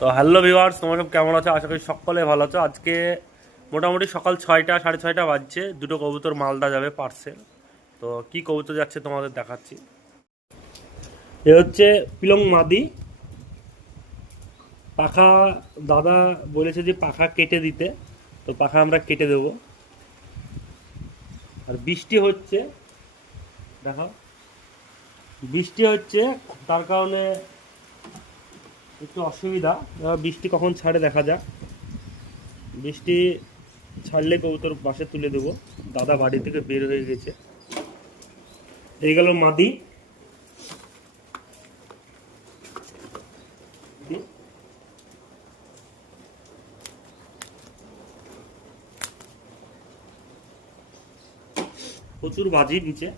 তো hello viewers, তোমরা সব কেমন আছো? আশা করি সকলে ভালো আছো। আজকে মোটামুটি সকাল 6টা 6:30 বাজছে। দুটো কবুতর মালদা যাবে পার্সেল। তো কি কবুতর যাচ্ছে তোমাদের দেখাচ্ছি। এ হচ্ছে পিলং মাদি পাখা। দাদা বলেছে যে পাখা কেটে দিতে, তো পাখা আমরা কেটে দেব। আর বৃষ্টি হচ্ছে, দেখো বৃষ্টি হচ্ছে, তার কারণে একটু অসুবিধা। বৃষ্টি কখন ছাড়ে দেখা যাক। বৃষ্টি ছাড়লে কবুতর বাসে তুলে দেবো। দাদা বাড়ি থেকে বের হয়ে গেছে। এই গেল মাদি। প্রচুর বাজি নিচে।